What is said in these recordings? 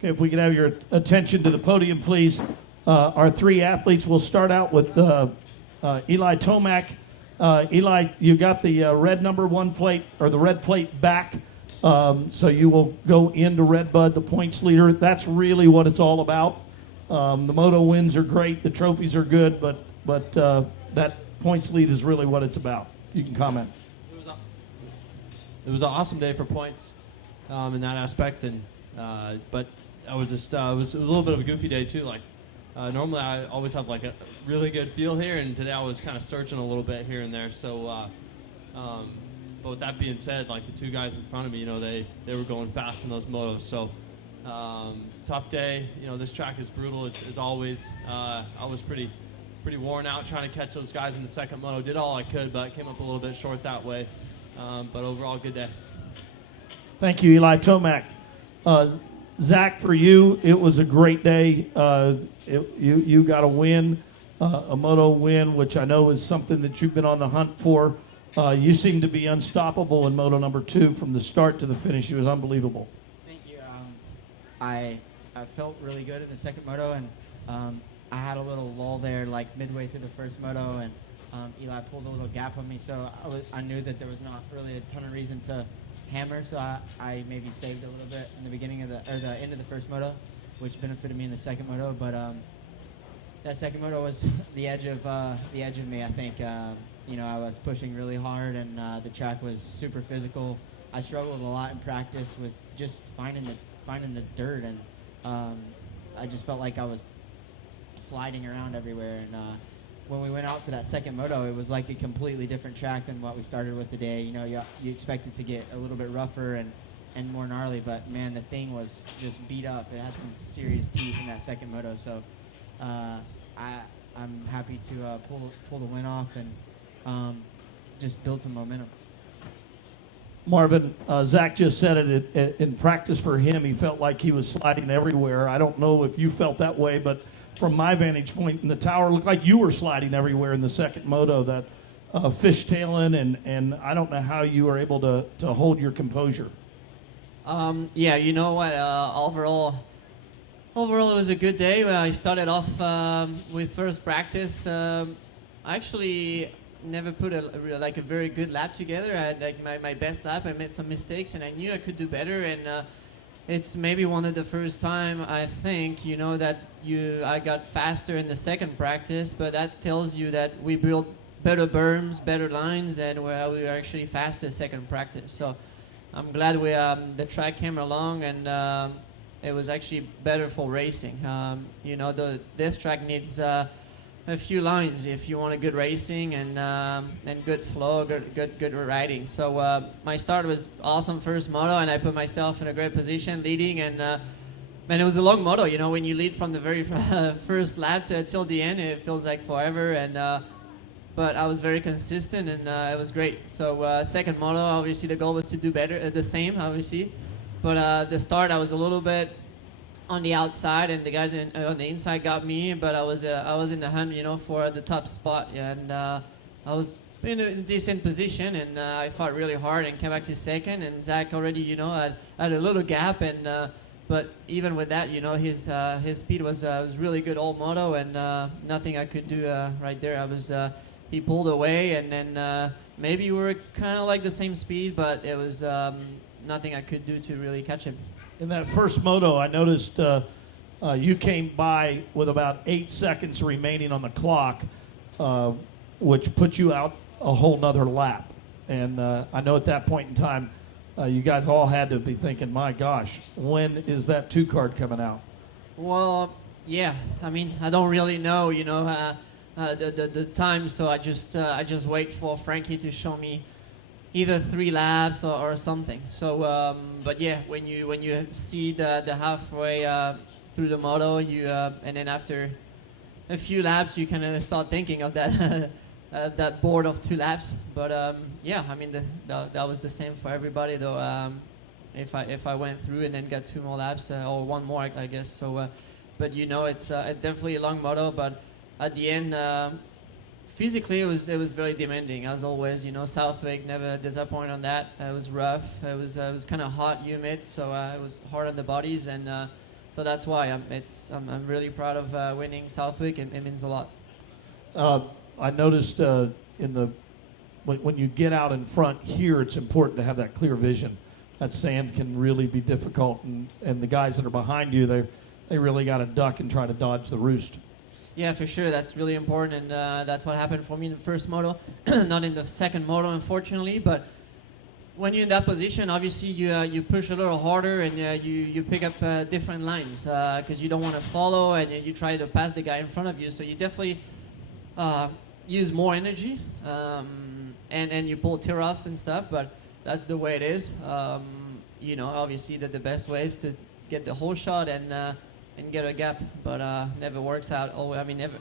Okay, if we could have your attention to the podium, please. Our three athletes will start out with Eli Tomac. Eli, you got the red number one plate, or the red plate back. So you will go into Redbud, the points leader. That's really what it's all about. The moto wins are great, the trophies are good, but that points lead is really what it's about. You can comment. It was an awesome day for points in that aspect, and but I was just it was a little bit of a goofy day too. Like normally I always have like a really good feel here, and today I was kind of searching a little bit here and there. So, but with that being said, like the two guys in front of me, they were going fast in those motos. So tough day. This track is brutal as always. I was pretty worn out trying to catch those guys in the second moto. Did all I could, but came up a little bit short that way. But overall, good day. Thank you, Eli Tomac. Zach, for you, it was a great day. You got a win, a moto win, which I know is something that you've been on the hunt for. You seem to be unstoppable in moto number 2 from the start to the finish. It was unbelievable. Thank you. I felt really good in the second moto, and I had a little lull there, like midway through the first moto, and Eli pulled a little gap on me, so I knew that there was not really a ton of reason to hammer, so I maybe saved a little bit in the beginning of the end of the first moto, which benefited me in the second moto. But that second moto was the edge of me. I think I was pushing really hard, and the track was super physical. I struggled a lot in practice with just finding the dirt, and I just felt like I was sliding around everywhere. And when we went out for that second moto, it was like a completely different track than what we started with today. You expect it to get a little bit rougher and more gnarly, but man, the thing was just beat up. It had some serious teeth in that second moto, so I'm happy to pull the win off and just build some momentum. Marvin, Zach just said it in practice for him. He felt like he was sliding everywhere. I don't know if you felt that way, but from my vantage point in the tower, it looked like you were sliding everywhere in the second moto, that fishtailing, and I don't know how you were able to hold your composure. Yeah, you know what? Overall, it was a good day. I started off with first practice. I actually never put a very good lap together. I had my best lap. I made some mistakes, and I knew I could do better. And it's maybe one of the first time I think that I got faster in the second practice. But that tells you that we built better berms, better lines, and we were actually faster second practice. So I'm glad the track came along, and it was actually better for racing. This track needs a few lines if you want a good racing and good flow, good riding. So my start was awesome first moto, and I put myself in a great position leading, and it was a long moto. When you lead from the very first lap till the end, it feels like forever. And but I was very consistent, and it was great. So second moto, obviously the goal was to do better, the same obviously, but the start I was a little bit on the outside, and the guys on the inside got me, but I was in the hunt, for the top spot, and I was in a decent position, and I fought really hard and came back to second, and Zach already, had a little gap, and but even with that, his speed was really good all moto, and nothing I could do right there. He pulled away, and then maybe we were kind of like the same speed, but it was nothing I could do to really catch him. In that first moto, I noticed you came by with about 8 seconds remaining on the clock, which put you out a whole nother lap. And I know at that point in time, you guys all had to be thinking, my gosh, when is that 2 card coming out? Well, yeah. I don't really know, the time, so I just wait for Frankie to show me either 3 laps or something. So, but yeah, when you see the halfway through the moto, and then after a few laps, you kind of start thinking of that that board of 2 laps. But yeah, that was the same for everybody though. If I went through and then got 2 more laps or 1 more, I guess. So, but it's definitely a long moto. But at the end. Physically, it was very demanding as always. Southwick never disappointed on that. It was rough. It was kind of hot, humid, so it was hard on the bodies. And So that's why I'm really proud of winning Southwick. It means a lot. I noticed when you get out in front here, it's important to have that clear vision. That sand can really be difficult, and the guys that are behind you, they really got to duck and try to dodge the roost. Yeah, for sure. That's really important, and that's what happened for me in the first moto. Not in the second moto, unfortunately, but when you're in that position, obviously you push a little harder, and you pick up different lines because you don't want to follow, and you try to pass the guy in front of you. So you definitely use more energy, and you pull tear-offs and stuff, but that's the way it is. Obviously the best way is to get the whole shot and get a gap, but never works out.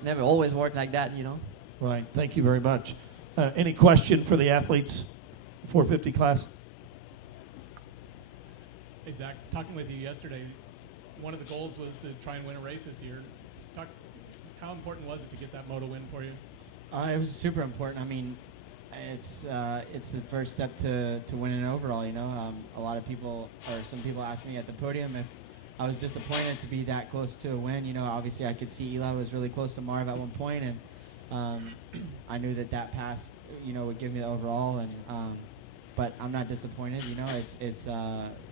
Never always worked like that, Right. Thank you very much. Any question for the athletes, 450 class? Hey, Zach, talking with you yesterday, one of the goals was to try and win a race this year. How important was it to get that moto win for you? It was super important. I mean, it's the first step to winning overall. A lot of people, or some people, asked me at the podium if I was disappointed to be that close to a win. Obviously I could see Eli was really close to Marv at one point, and I knew that pass, would give me the overall. And but I'm not disappointed. It's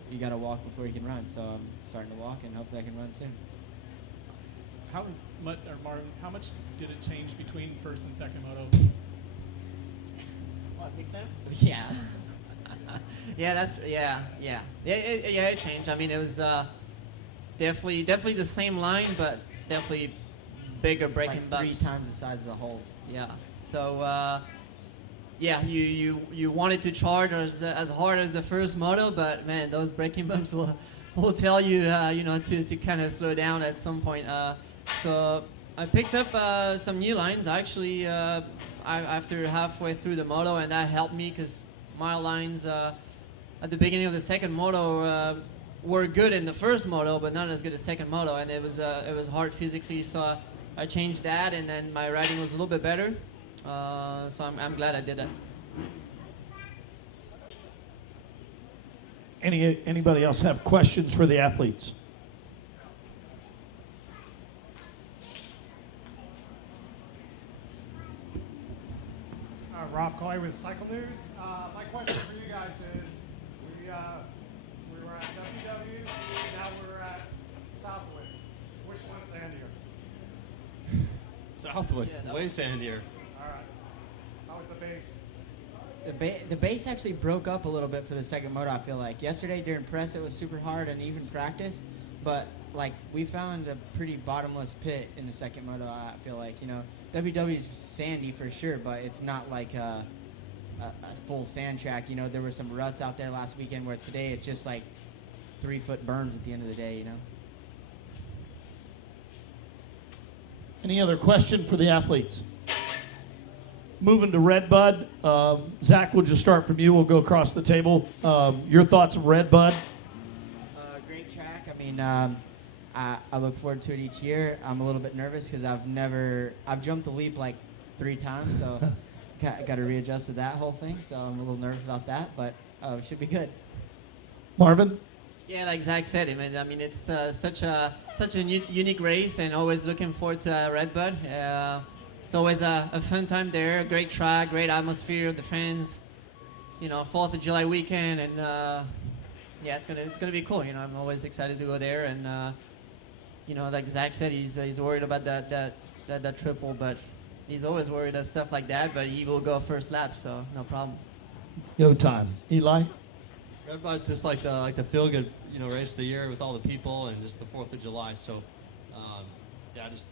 you got to walk before you can run. So I'm starting to walk, and hopefully I can run soon. How much did it change between first and second moto? What, big fan? Yeah. It changed. I mean, it was definitely the same line, but definitely bigger braking like bumps. 3 times the size of the holes. Yeah. So you wanted to charge as hard as the first moto, but man, those braking bumps will tell you to kind of slow down at some point. So I picked up some new lines actually after halfway through the moto, and that helped me because my lines at the beginning of the second moto were good in the first moto, but not as good as second moto, and it was hard physically. So I changed that, and then my riding was a little bit better. So I'm glad I did that. Anybody else have questions for the athletes? Rob Coy with Cycle News. My question for you guys is, we were at WW, now we're at Southwick. Which one's sandier? Southwick, Yeah, way sandier. All right. How was the base? The base actually broke up a little bit for the second moto, I feel like. Yesterday during press it was super hard and even practice, but like we found a pretty bottomless pit in the second moto, I feel like. WW is sandy for sure, but it's not like a full sand track. There were some ruts out there last weekend where today it's just like 3-foot berms at the end of the day, Any other question for the athletes? Moving to Redbud, Zach, we'll just start from you. We'll go across the table. Your thoughts of Redbud? Great track. I mean, I look forward to it each year. I'm a little bit nervous because I've jumped the leap like 3 times, so got to readjust to that whole thing. So I'm a little nervous about that, but it should be good. Marvin? Yeah, like Zach said, I mean, it's such a unique race, and always looking forward to Redbud. It's always a fun time there. Great track, great atmosphere, the fans. 4th of July weekend, and it's gonna be cool. I'm always excited to go there, and like Zach said, he's worried about that triple, but he's always worried about stuff like that. But he will go first lap, so no problem. It's go time. Eli? Redbud's just like the feel good race of the year with all the people and just the 4th of July. So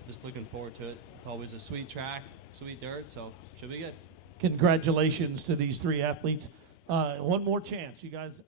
just looking forward to it. It's always a sweet track, sweet dirt, so should be good. Congratulations to these 3 athletes. One more chance. You guys